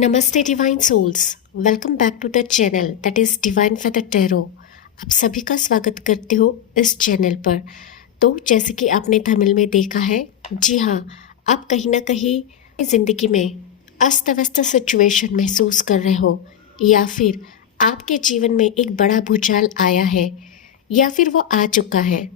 नमस्ते divine souls. Welcome back to the channel that is divine for the tarot. आप सभी का स्वागत करते हो इस चैनल पर। तो जैसे कि आपने थंबनेल में देखा है, जी हाँ, आप कहीं ना कहीं ज़िंदगी में अस्त व्यस्त सिचुएशन महसूस कर रहे हो, या फिर आपके जीवन में एक बड़ा भूचाल आया है, या फिर वो आ चुका है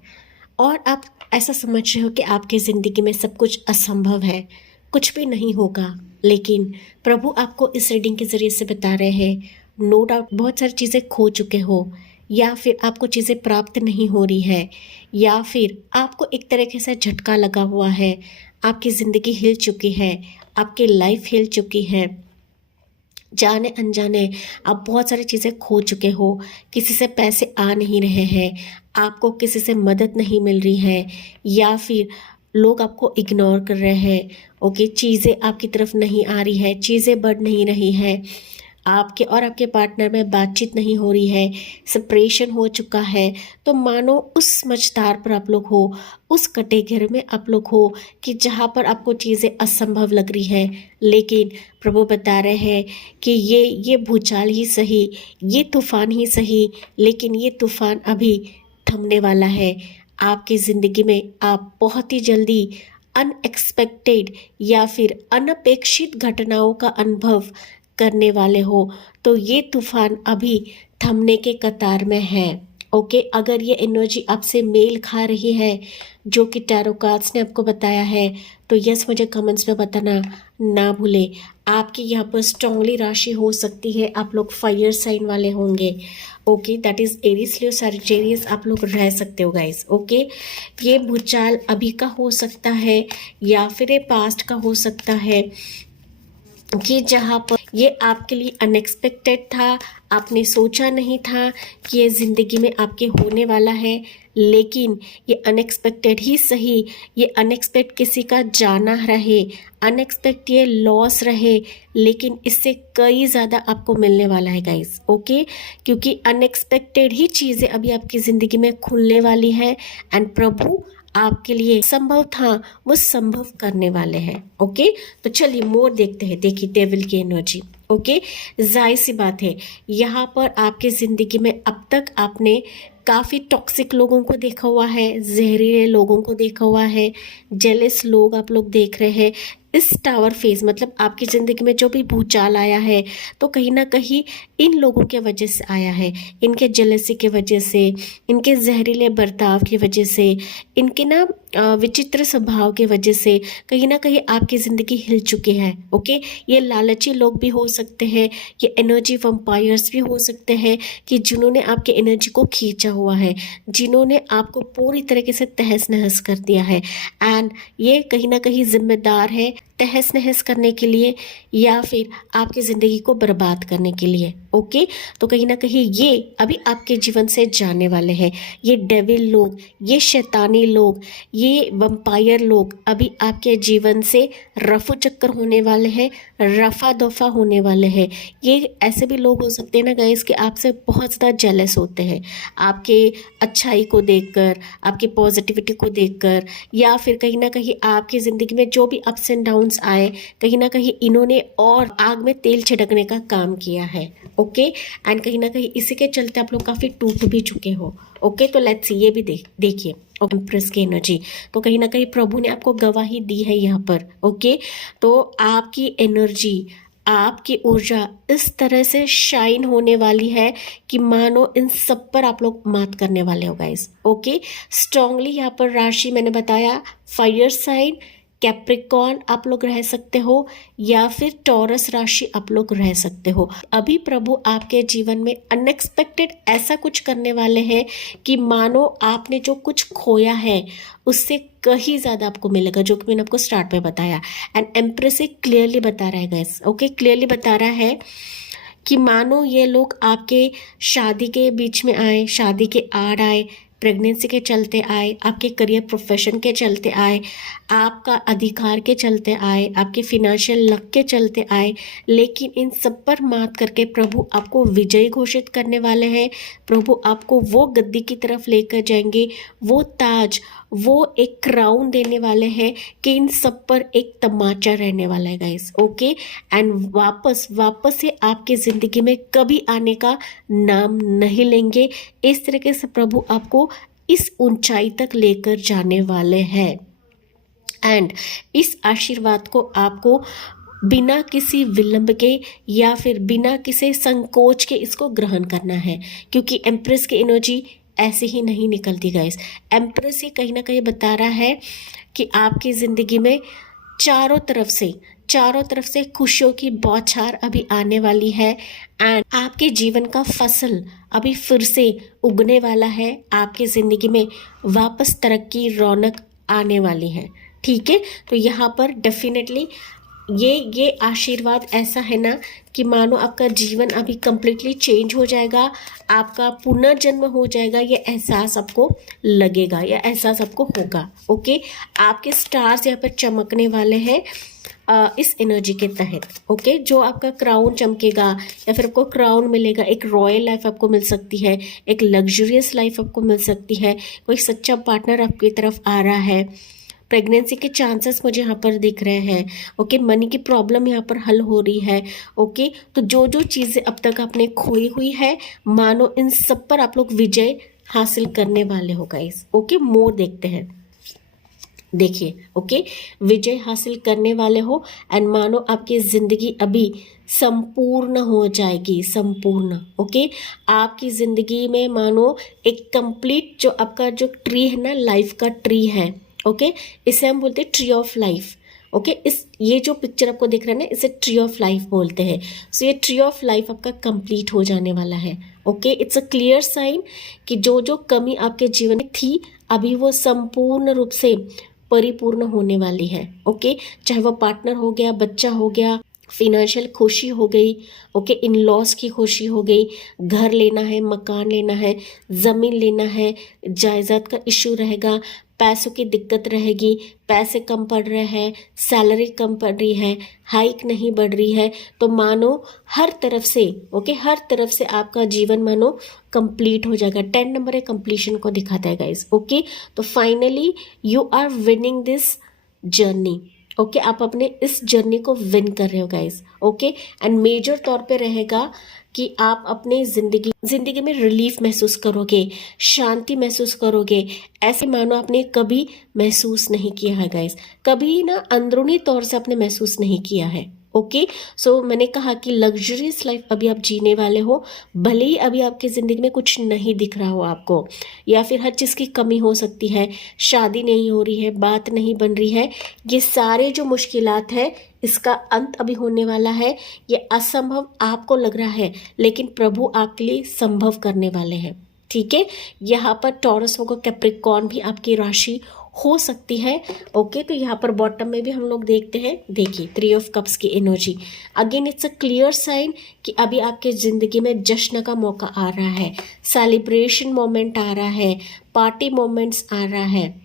और आप ऐसा समझ रहे हो कि आपकी ज़िंदगी में सब कुछ असंभव है, कुछ भी नहीं होगा। लेकिन प्रभु आपको इस रीडिंग के ज़रिए से बता रहे हैं, नो डाउट बहुत सारी चीज़ें खो चुके हो, या फिर आपको चीज़ें प्राप्त नहीं हो रही है, या फिर आपको एक तरीके से झटका लगा हुआ है, आपकी ज़िंदगी हिल चुकी है, आपकी लाइफ हिल चुकी है, जाने अनजाने आप बहुत सारी चीज़ें खो चुके हो, किसी से पैसे आ नहीं रहे हैं, आपको किसी से मदद नहीं मिल रही है, या फिर लोग आपको इग्नोर कर रहे हैं। ओके, चीज़ें आपकी तरफ नहीं आ रही है, चीज़ें बढ़ नहीं रही है, आपके और आपके पार्टनर में बातचीत नहीं हो रही है, सेपरेशन हो चुका है। तो मानो उस मझधार पर आप लोग हो, उस कटे घर में आप लोग हो कि जहाँ पर आपको चीज़ें असंभव लग रही हैं, लेकिन प्रभु बता रहे हैं कि ये भूचाल ही सही, ये तूफान ही सही, लेकिन ये तूफान अभी थमने वाला है। आपकी ज़िंदगी में आप बहुत ही जल्दी अनएक्सपेक्टेड या फिर अनपेक्षित घटनाओं का अनुभव करने वाले हो। तो ये तूफान अभी थमने के कतार में है। ओके, अगर ये एनर्जी आपसे मेल खा रही है जो कि टैरो कार्ड्स ने आपको बताया है, तो यस मुझे कमेंट्स में बताना ना भूले। आपकी यहाँ पर स्ट्रांगली राशि हो सकती है, आप लोग फायर साइन वाले होंगे। Okay, that is Aries Leo Sagittarius आप लोग रह सकते हो गाइस। ओके, ये भूचाल अभी का हो सकता है या फिर ये पास्ट का हो सकता है, कि जहाँ पर ये आपके लिए अनएक्सपेक्टेड था, आपने सोचा नहीं था कि ये ज़िंदगी में आपके होने वाला है, लेकिन ये अनएक्सपेक्टेड ही सही, ये अनएक्सपेक्ट किसी का जाना रहे, अनएक्सपेक्ट ये लॉस रहे, लेकिन इससे कई ज़्यादा आपको मिलने वाला है गाइस। ओके, क्योंकि अनएक्सपेक्टेड ही चीज़ें अभी आपकी ज़िंदगी में खुलने वाली है, एंड प्रभु आपके लिए संभव था वो संभव करने वाले हैं। ओके, तो चलिए मोर देखते हैं। देखिए डेविल की एनर्जी। ओके, जाहिर सी बात है, यहाँ पर आपके ज़िंदगी में अब तक आपने काफ़ी टॉक्सिक लोगों को देखा हुआ है, जहरीले लोगों को देखा हुआ है, जेलस लोग आप लोग देख रहे हैं। इस टावर फेज मतलब आपकी ज़िंदगी में जो भी भूचाल आया है, तो कहीं ना कहीं इन लोगों के वजह से आया है, इनके जेलसी के वजह से, इनके जहरीले बर्ताव की वजह से, इनके ना विचित्र स्वभाव की वजह से कहीं ना कहीं आपकी ज़िंदगी हिल चुकी है। ओके, ये लालची लोग भी हो सकते हैं, ये एनर्जी वम्पायर्स भी हो सकते हैं कि जिन्होंने आपके एनर्जी को खींचा हुआ है, जिन्होंने आपको पूरी तरीके से तहस नहस कर दिया है, एंड ये कहीं ना कहीं जिम्मेदार है तहस नहस करने के लिए या फिर आपकी ज़िंदगी को बर्बाद करने के लिए। ओके, तो कहीं ना कहीं ये अभी आपके जीवन से जाने वाले हैं। ये डेविल लोग, ये शैतानी लोग, ये वम्पायर लोग अभी आपके जीवन से रफू चक्कर होने वाले हैं, रफा दफा होने वाले हैं। ये ऐसे भी लोग हो सकते हैं ना गाइस कि आपसे बहुत ज़्यादा जेलस होते हैं, आपके अच्छाई को देखकर, आपकी पॉजिटिविटी को देखकर, या फिर कहीं ना कहीं आपकी ज़िंदगी में जो भी अप्स एंड डाउन्स आए, कहीं ना कहीं इन्होंने और आग में तेल छिड़कने का काम किया है। ओके, एंड कहीं ना कहीं इसी के चलते आप लोग काफ़ी टूट भी चुके हो। ओके, तो लेट्स सी, ये भी देखिए एम्प्रेस की एनर्जी। तो कहीं ना कहीं प्रभु ने आपको गवाही दी है यहाँ पर। ओके, तो आपकी एनर्जी, आपकी ऊर्जा इस तरह से शाइन होने वाली है कि मानो इन सब पर आप लोग मात करने वाले हो गाइस। ओके, स्ट्रांगली यहाँ पर राशि मैंने बताया फायर साइन, कैप्रिकॉर्न आप लोग रह सकते हो, या फिर टॉरस राशि आप लोग रह सकते हो। अभी प्रभु आपके जीवन में अनएक्सपेक्टेड ऐसा कुछ करने वाले हैं कि मानो आपने जो कुछ खोया है उससे कहीं ज़्यादा आपको मिलेगा, जो कि मैंने आपको स्टार्ट में बताया। एंड एम्प्रेस क्लियरली बता रहा है गाइस। ओके, क्लियरली बता रहा है कि मानो ये लोग आपके शादी के बीच में आए, शादी के आड़ आए, प्रेगनेंसी के चलते आए, आपके करियर प्रोफेशन के चलते आए, आपका अधिकार के चलते आए, आपके फिनेंशियल लक के चलते आए, लेकिन इन सब पर मात करके प्रभु आपको विजयी घोषित करने वाले हैं। प्रभु आपको वो गद्दी की तरफ लेकर जाएंगे, वो ताज, वो एक क्राउन देने वाले हैं कि इन सब पर एक तमाचा रहने वाला है गाइस। ओके, एंड वापस से आपकी ज़िंदगी में कभी आने का नाम नहीं लेंगे। इस तरीके से प्रभु आपको इस ऊंचाई तक लेकर जाने वाले हैं। एंड इस आशीर्वाद को आपको बिना किसी विलंब के या फिर बिना किसी संकोच के इसको ग्रहण करना है, क्योंकि एम्प्रेस की एनर्जी ऐसे ही नहीं निकलती गाइस। एम्प्रेस ये कहीं ना कहीं बता रहा है कि आपकी ज़िंदगी में चारों तरफ से खुशियों की बौछार अभी आने वाली है एंड आपके जीवन का फसल अभी फिर से उगने वाला है। आपकी ज़िंदगी में वापस तरक्की, रौनक आने वाली है। ठीक है, तो यहाँ पर डेफिनेटली ये आशीर्वाद ऐसा है ना कि मानो आपका जीवन अभी कंप्लीटली चेंज हो जाएगा, आपका पुनर्जन्म हो जाएगा। ये एहसास आपको लगेगा, या एहसास आपको होगा। ओके, आपके स्टार्स यहाँ पर चमकने वाले हैं इस एनर्जी के तहत। ओके, जो आपका क्राउन चमकेगा या फिर आपको क्राउन मिलेगा, एक रॉयल लाइफ आपको मिल सकती है, एक लग्जरियस लाइफ आपको मिल सकती है, कोई सच्चा पार्टनर आपकी तरफ आ रहा है, प्रेगनेंसी के चांसेस मुझे यहाँ पर दिख रहे हैं। ओके, मनी की प्रॉब्लम यहाँ पर हल हो रही है। ओके, तो जो जो चीज़ें अब तक आपने खोई हुई है, मानो इन सब पर आप लोग विजय हासिल करने वाले हो गाइस। ओके, मोर देखते हैं, देखिए। ओके, विजय हासिल करने वाले हो एंड मानो आपकी ज़िंदगी अभी संपूर्ण हो जाएगी, संपूर्ण। ओके, आपकी ज़िंदगी में मानो एक कंप्लीट जो आपका जो ट्री है ना, लाइफ का ट्री है। ओके, इसे हम बोलते हैं ट्री ऑफ लाइफ। ओके, ये जो पिक्चर आपको दिख रहा है ना, इसे ट्री ऑफ लाइफ बोलते हैं। सो ये ट्री ऑफ लाइफ आपका कंप्लीट हो जाने वाला है। Okay, it's a clear sign कि जो जो कमी आपके जीवन में थी अभी वो संपूर्ण रूप से परिपूर्ण होने वाली है। ओके, चाहे वो पार्टनर हो गया, बच्चा हो गया, फिनेंशियल खुशी हो गई, ओके, इन लॉस की खुशी हो गई, घर लेना है, मकान लेना है, ज़मीन लेना है, जायदाद का इशू रहेगा, पैसों की दिक्कत रहेगी, पैसे कम पड़ रहे हैं, सैलरी कम पड़ रही है, हाइक नहीं बढ़ रही है, तो मानो हर तरफ से, ओके, हर तरफ से आपका जीवन मानो कंप्लीट हो जाएगा। 10 नंबर एक कंप्लीशन को दिखाता है गाइस। ओके, तो finally you are winning this journey. Okay, आप अपने इस जर्नी को विन कर रहे हो गाइस। ओके, एंड मेजर तौर पे रहेगा कि आप अपने जिंदगी में रिलीफ महसूस करोगे, शांति महसूस करोगे। ऐसे मानो आपने कभी महसूस नहीं किया है गाइस, कभी ना अंदरूनी तौर से आपने महसूस नहीं किया है। ओके, सो मैंने कहा कि लग्जरियस लाइफ अभी आप जीने वाले हो, भले ही अभी आपकी ज़िंदगी में कुछ नहीं दिख रहा हो आपको, या फिर हर चीज़ की कमी हो सकती है, शादी नहीं हो रही है, बात नहीं बन रही है, ये सारे जो मुश्किलात है इसका अंत अभी होने वाला है। ये असंभव आपको लग रहा है, लेकिन प्रभु आपके लिए संभव करने वाले हैं। ठीक है, यहाँ पर टॉरस होगा, कैप्रिकॉर्न भी आपकी राशि हो सकती है। ओके, तो यहाँ पर बॉटम में भी हम लोग देखते हैं, देखिए 3 ऑफ कप्स की energy. Again it's a clear sign कि अभी आपके ज़िंदगी में जश्न का मौका आ रहा है, सेलिब्रेशन मोमेंट आ रहा है, पार्टी मोमेंट्स आ रहा है।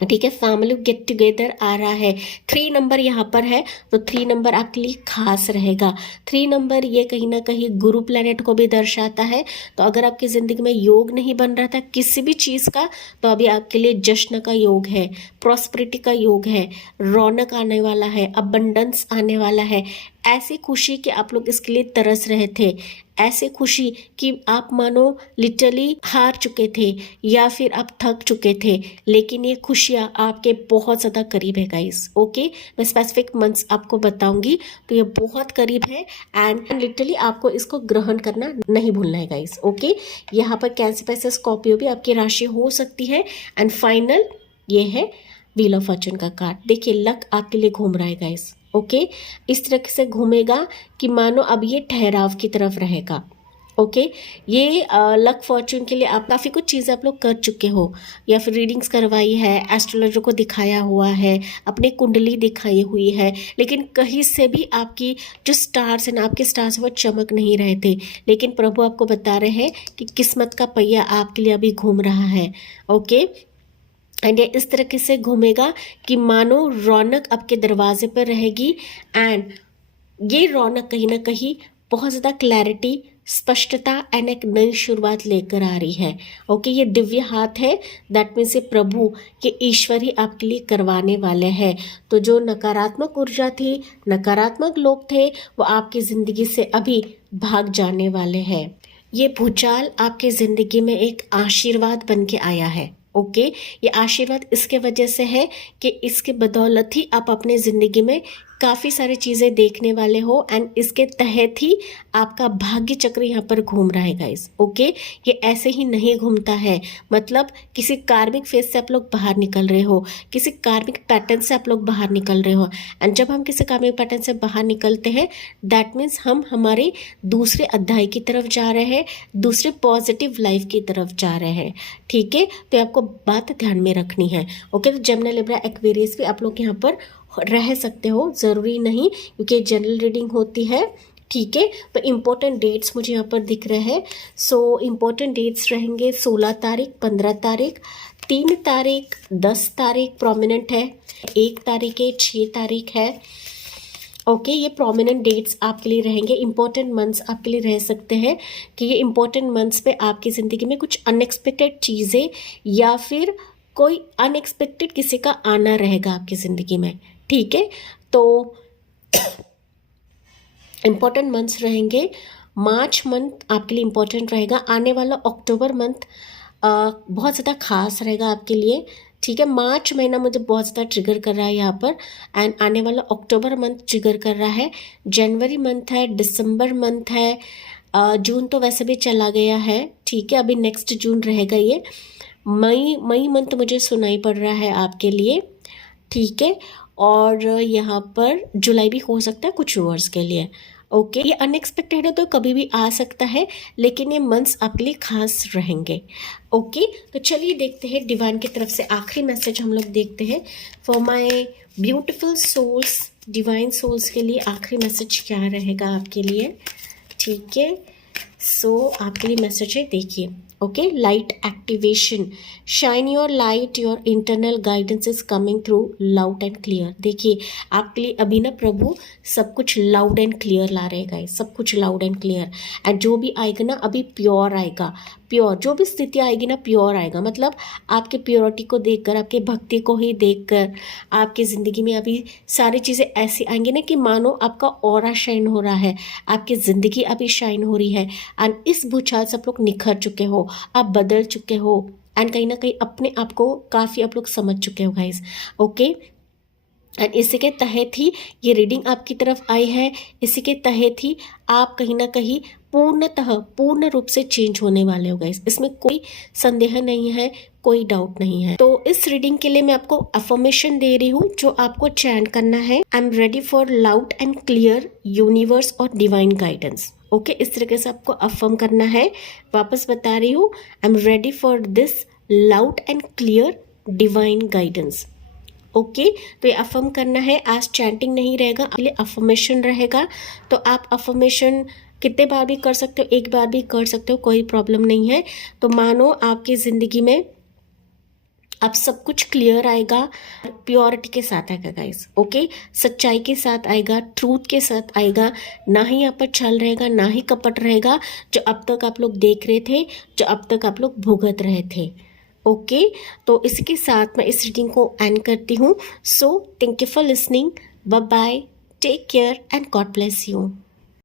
ठीक है, फैमिली गेट टुगेदर आ रहा है। 3 नंबर यहाँ पर है, तो 3 नंबर आपके लिए खास रहेगा। 3 नंबर ये कहीं ना कहीं गुरु प्लैनेट को भी दर्शाता है। तो अगर आपकी ज़िंदगी में योग नहीं बन रहा था किसी भी चीज़ का, तो अभी आपके लिए जश्न का योग है, प्रॉस्पेरिटी का योग है, रौनक आने वाला है, अबंडेंस आने वाला है। ऐसी खुशी कि आप लोग इसके लिए तरस रहे थे, ऐसे खुशी कि आप मानो लिटरली हार चुके थे या फिर आप थक चुके थे, लेकिन ये खुशियाँ आपके बहुत ज़्यादा करीब है गाइस। ओके, मैं स्पेसिफिक मंथ्स आपको बताऊंगी, तो ये बहुत करीब है एंड लिटरली आपको इसको ग्रहण करना नहीं भूलना है गाइस। ओके, यहाँ पर कैंसर पैसे स्कॉर्पियो भी आपकी राशि हो सकती है। एंड फाइनल ये है व्हील ऑफ फॉर्चून का कार्ड। देखिए, लक आपके लिए घूम रहा है गाइस। ओके, इस तरह से घूमेगा कि मानो अब ये ठहराव की तरफ रहेगा। ओके ये लक फॉर्चून के लिए आप काफ़ी कुछ चीज़ें आप लोग कर चुके हो, या फिर रीडिंग्स करवाई है, एस्ट्रोलॉजर को दिखाया हुआ है, अपनी कुंडली दिखाई हुई है, लेकिन कहीं से भी आपकी जो स्टार्स हैं ना, आपके स्टार्स वो चमक नहीं रहे थे। लेकिन प्रभु आपको बता रहे हैं कि किस्मत का पहिया आपके लिए अभी घूम रहा है। ओके एंड ये इस तरीके से घूमेगा कि मानो रौनक आपके दरवाजे पर रहेगी, एंड ये रौनक कहीं ना कहीं बहुत ज़्यादा क्लैरिटी, स्पष्टता एंड एक नई शुरुआत लेकर आ रही है। ओके ये दिव्य हाथ है, दैट मीन्स ये प्रभु, ये ईश्वर ही आपके लिए करवाने वाले हैं। तो जो नकारात्मक ऊर्जा थी, नकारात्मक लोग थे, वो आपकी ज़िंदगी से अभी भाग जाने वाले हैं। ये भूचाल आपकी ज़िंदगी में एक आशीर्वाद बन के आया है। ओके ये आशीर्वाद इसके वजह से है कि इसके बदौलत ही आप अपने ज़िंदगी में काफ़ी सारी चीज़ें देखने वाले हो, एंड इसके तहत ही आपका भाग्य चक्र यहाँ पर घूम रहा है गाइस। ओके ये ऐसे ही नहीं घूमता है, मतलब किसी कार्मिक फेज से आप लोग बाहर निकल रहे हो, किसी कार्मिक पैटर्न से आप लोग बाहर निकल रहे हो, एंड जब हम किसी कार्मिक पैटर्न से बाहर निकलते हैं, दैट मीन्स हम हमारे दूसरे अध्याय की तरफ जा रहे हैं, दूसरे पॉजिटिव लाइफ की तरफ जा रहे हैं। ठीक है तो आपको बात ध्यान में रखनी है। ओके तो जेमिनी, लिब्रा, एक्वेरियस भी आप लोग यहाँ पर रह सकते हो, ज़रूरी नहीं, क्योंकि जनरल रीडिंग होती है। ठीक है तो इम्पोर्टेंट डेट्स मुझे यहाँ पर दिख रहे हैं। सो इम्पोर्टेंट डेट्स रहेंगे 16 तारीख, 15 तारीख, 3 तारीख, 10 तारीख प्रोमिनेंट है, 1 तारीख है, 6 तारीख है। ओके ये प्रोमिनेंट डेट्स आपके लिए रहेंगे। इंपॉर्टेंट मंथ्स आपके लिए रह सकते हैं कि ये इंपॉर्टेंट मंथ्स पे आपकी ज़िंदगी में कुछ अनएक्सपेक्टेड चीज़ें या फिर कोई अनएक्सपेक्टेड किसी का आना रहेगा आपकी ज़िंदगी में। ठीक है तो इम्पॉर्टेंट मंथ्स रहेंगे। मार्च मंथ आपके लिए इम्पॉर्टेंट रहेगा। आने वाला अक्टूबर मंथ बहुत ज़्यादा खास रहेगा आपके लिए। ठीक है मार्च महीना मुझे बहुत ज़्यादा ट्रिगर कर रहा है यहाँ पर, एंड आने वाला अक्टूबर मंथ ट्रिगर कर रहा है। जनवरी मंथ है, दिसंबर मंथ है, जून तो वैसे भी चला गया है। ठीक है अभी नेक्स्ट जून रहेगा ये। मई मंथ मुझे सुनाई पड़ रहा है आपके लिए। ठीक है और यहाँ पर जुलाई भी हो सकता है कुछ व्यूअर्स के लिए। ओके ये अनएक्सपेक्टेड है तो कभी भी आ सकता है, लेकिन ये मंथ्स आपके लिए खास रहेंगे। ओके तो चलिए देखते हैं डिवाइन की तरफ से आखिरी मैसेज हम लोग देखते हैं for my beautiful souls. Divine souls के लिए आखिरी मैसेज क्या रहेगा आपके लिए। ठीक है सो आपके लिए मैसेज है, देखिए। Okay light activation, shine your light, your internal guidance is coming through loud and clear. देखिए आपके लिए अभी ना प्रभु सब कुछ लाउड एंड क्लियर ला रहे गाइस, सब कुछ लाउड एंड क्लियर। एंड जो भी आएगा ना अभी प्योर आएगा, प्योर जो भी स्थिति आएगी ना प्योर आएगा। मतलब आपके प्योरिटी को देखकर, आपके भक्ति को ही देखकर आपकी ज़िंदगी में अभी सारी चीज़ें ऐसी आएंगी ना कि मानो आपका ऑरा शाइन हो रहा है, आपकी ज़िंदगी अभी शाइन हो रही है। एंड इस भूचाल से आप लोग निखर चुके हो, आप बदल चुके हो, एंड कहीं ना कहीं अपने आप को काफ़ी आप लोग समझ चुके हो गाइस। ओके एंड इसी के तहत ही ये रीडिंग आपकी तरफ आई है। इसी के तहत ही आप कहीं ना कहीं पूर्ण रूप से चेंज होने वाले हो गाइस, इसमें कोई संदेह नहीं है, कोई डाउट नहीं है। तो इस रीडिंग के लिए मैं आपको अफर्मेशन दे रही हूँ जो आपको चैंट करना है। I am ready for loud and clear universe और डिवाइन गाइडेंस। ओके इस तरीके से आपको अफर्म करना है। वापस बता रही हूँ, I am ready for this loud and clear divine guidance. Okay तो ये अफर्म करना है, आज चैंटिंग नहीं रहेगा, आपके लिए अफर्मेशन रहेगा। तो आप अफर्मेशन कितने बार भी कर सकते हो, एक बार भी कर सकते हो, कोई प्रॉब्लम नहीं है। तो मानो आपकी ज़िंदगी में अब सब कुछ क्लियर आएगा, प्योरिटी के साथ आएगा गाइस। ओके सच्चाई के साथ आएगा, ट्रूथ के साथ आएगा, ना ही यहाँ पर छल रहेगा, ना ही कपट रहेगा जो अब तक आप लोग देख रहे थे, जो अब तक आप लोग भुगत रहे थे। ओके तो इसी के साथ मैं इस रीडिंग को एंड करती हूँ। So thank you for listening, bye bye, take care and God bless you.